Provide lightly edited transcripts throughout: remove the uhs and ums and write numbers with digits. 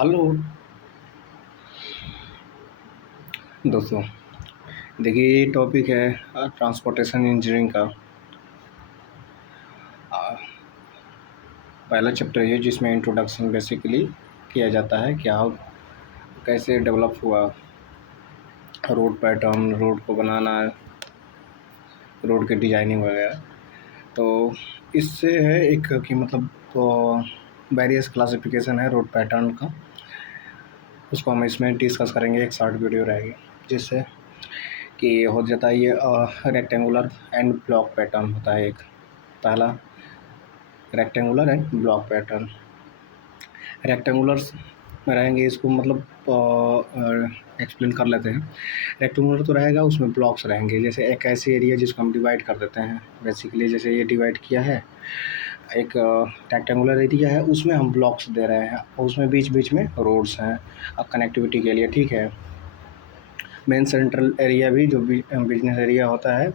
Hello दोस्तों, देखिए ये टॉपिक है ट्रांसपोर्टेशन इंजीनियरिंग का। आ, पहला चैप्टर है जिसमें इंट्रोडक्शन बेसिकली किया जाता है, क्या कैसे डेवलप हुआ रोड पैटर्न, रोड को बनाना, रोड के डिजाइनिंग वगैरह। तो इससे है एक कि मतलब तो वेरियस क्लासिफिकेशन है रोड पैटर्न का, उसको हम इसमें डिस्कस करेंगे। एक शॉर्ट वीडियो रहेगी जिससे कि हो जाता है ये रेक्टेंगुलर एंड ब्लॉक पैटर्न होता है। एक पहला rectangular and block pattern. Rectangular रहेंगे, इसको मतलब एक्सप्लेन कर लेते हैं। रेक्टेंगुलर तो रहेगा, उसमें ब्लॉक्स रहेंगे। जैसे एक ऐसी एरिया जिसको हम डिवाइड कर देते हैं बेसिकली, जैसे ये डिवाइड किया है एक रेक्टेंगुलर एरिया है, उसमें हम ब्लॉक्स दे रहे हैं और उसमें बीच बीच में रोड्स हैं अब कनेक्टिविटी के लिए। ठीक है, मेन सेंट्रल एरिया भी जो बिजनेस एरिया होता है,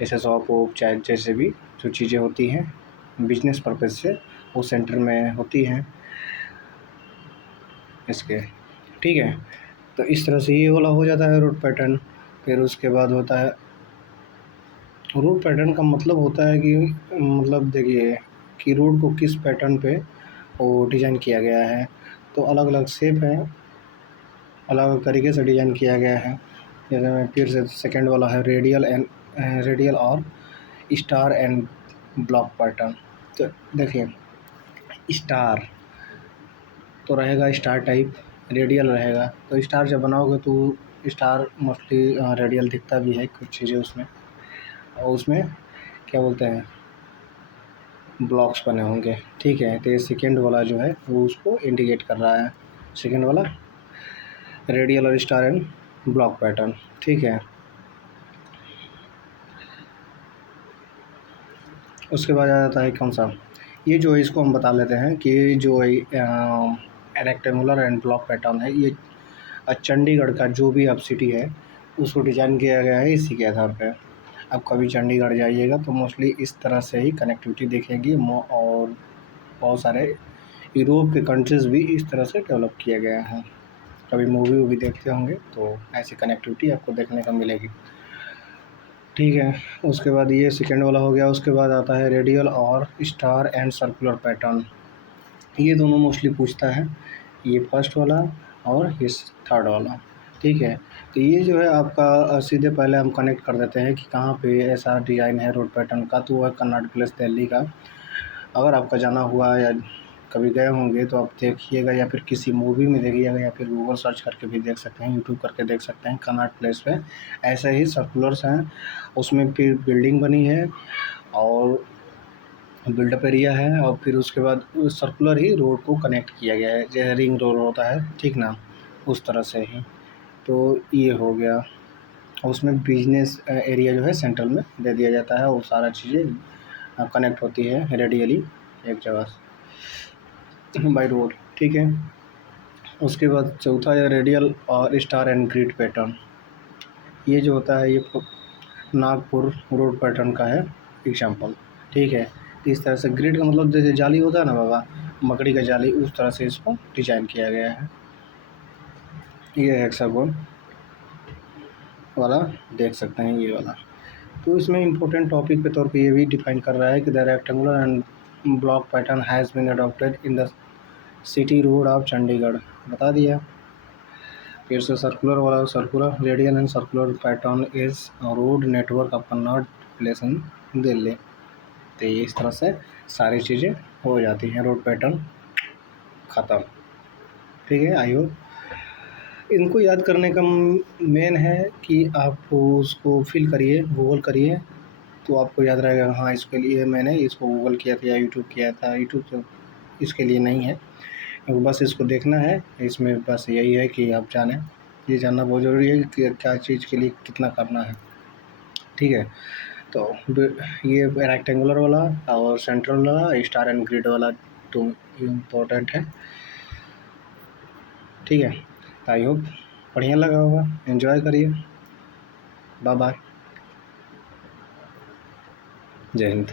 जैसे शॉप वॉप चाहे जैसे भी जो चीज़ें होती हैं बिजनेस पर्पज़ से, वो सेंटर में होती हैं इसके। ठीक है, तो इस तरह से ये वाला हो जाता है रोड पैटर्न। फिर उसके बाद होता है रोड पैटर्न का मतलब होता है कि मतलब देखिए कि रोड को किस पैटर्न पे वो डिज़ाइन किया गया है। तो अलग अलग शेप है, अलग अलग तरीके से डिज़ाइन किया गया है। जैसे मैं फिर से सेकंड वाला है रेडियल और स्टार एंड ब्लॉक पैटर्न। तो देखिए स्टार तो रहेगा, स्टार टाइप रेडियल रहेगा। तो स्टार जब बनाओगे तो स्टार मोस्टली रेडियल दिखता भी है कुछ चीज़ें उसमें, और उसमें क्या बोलते हैं ब्लॉक्स बने होंगे। ठीक है, तो ये सेकेंड वाला जो है वो उसको इंडिकेट कर रहा है, सेकेंड वाला रेडियल और स्टार एंड ब्लॉक पैटर्न। ठीक है, उसके बाद आ जाता है कौन सा, ये जो है इसको हम बता लेते हैं कि जो रेक्टेंगुलर एंड ब्लॉक पैटर्न है, ये चंडीगढ़ का जो भी अब सिटी है उसको डिज़ाइन किया गया है इसी के आधार पे। आप कभी चंडीगढ़ जाइएगा तो मोस्टली इस तरह से ही कनेक्टिविटी देखेंगी। और बहुत सारे यूरोप के कंट्रीज़ भी इस तरह से डेवलप किया गया है। कभी मूवी वूवी देखते होंगे तो ऐसी कनेक्टिविटी आपको देखने को मिलेगी। ठीक है, उसके बाद ये सेकेंड वाला हो गया। उसके बाद आता है रेडियल और स्टार एंड सर्कुलर पैटर्न। ये दोनों मोस्टली पूछता है, ये फर्स्ट वाला और ये थर्ड वाला। ठीक है, तो ये जो है आपका सीधे पहले हम कनेक्ट कर देते हैं कि कहाँ पे ऐसा डिज़ाइन है रोड पैटर्न का, तो वो है कन्नाट प्लेस दिल्ली का। अगर आपका जाना हुआ या कभी गए होंगे तो आप देखिएगा, या फिर किसी मूवी में देखिएगा, या फिर गूगल सर्च करके भी देख सकते हैं, यूट्यूब करके देख सकते हैं। कन्नाट प्लेस पे ऐसे ही सर्कुलर्स हैं, उसमें फिर बिल्डिंग बनी है और बिल्डअप एरिया है, और फिर उसके बाद सर्कुलर ही रोड को कनेक्ट किया गया है, जैसे रिंग रोड होता है, ठीक ना, उस तरह से ही। तो ये हो गया, उसमें बिजनेस एरिया जो है सेंट्रल में दे दिया जाता है, वो सारा चीज़ें कनेक्ट होती है रेडियली एक जगह से बाई रोड। ठीक है, उसके बाद चौथा है रेडियल और स्टार एंड ग्रिड पैटर्न। ये जो होता है ये नागपुर रोड पैटर्न का है एग्जाम्पल। ठीक है, तो इस तरह से ग्रिड का मतलब जैसे जाली होता है ना बाबा, मकड़ी का जाली, उस तरह से इसको डिजाइन किया गया है। ये हेक्सागोन वाला देख सकते हैं, ये वाला। तो इसमें इंपॉर्टेंट टॉपिक के तौर पे ये भी डिफाइन कर रहा है कि the rectangular and block pattern has been adopted in the city road of Chandigarh, बता दिया। फिर से सर्कुलर वाला, circular radial and circular pattern is road network of Connaught Place in Delhi. तो ये इस तरह से सारी चीज़ें हो जाती हैं, रोड पैटर्न ख़त्म। ठीक है, आई होप इनको याद करने का मेन है कि आप उसको फिल करिए, गूगल करिए, तो आपको याद रहेगा। हाँ, इसके लिए मैंने इसको गूगल किया था या यूट्यूब किया था। यूट्यूब तो इसके लिए नहीं है, बस इसको देखना है। इसमें बस यही है कि आप जानें, ये जानना बहुत ज़रूरी है कि क्या चीज़ के लिए कितना करना है। ठीक है, तो ये रेक्टेंगुलर वाला और सेंट्रल वाला स्टार एंड ग्रिड वाला तो इम्पोर्टेंट है। ठीक है, आई होप बढ़िया लगा होगा, एंजॉय करिए। बाय बाय, जय हिंद।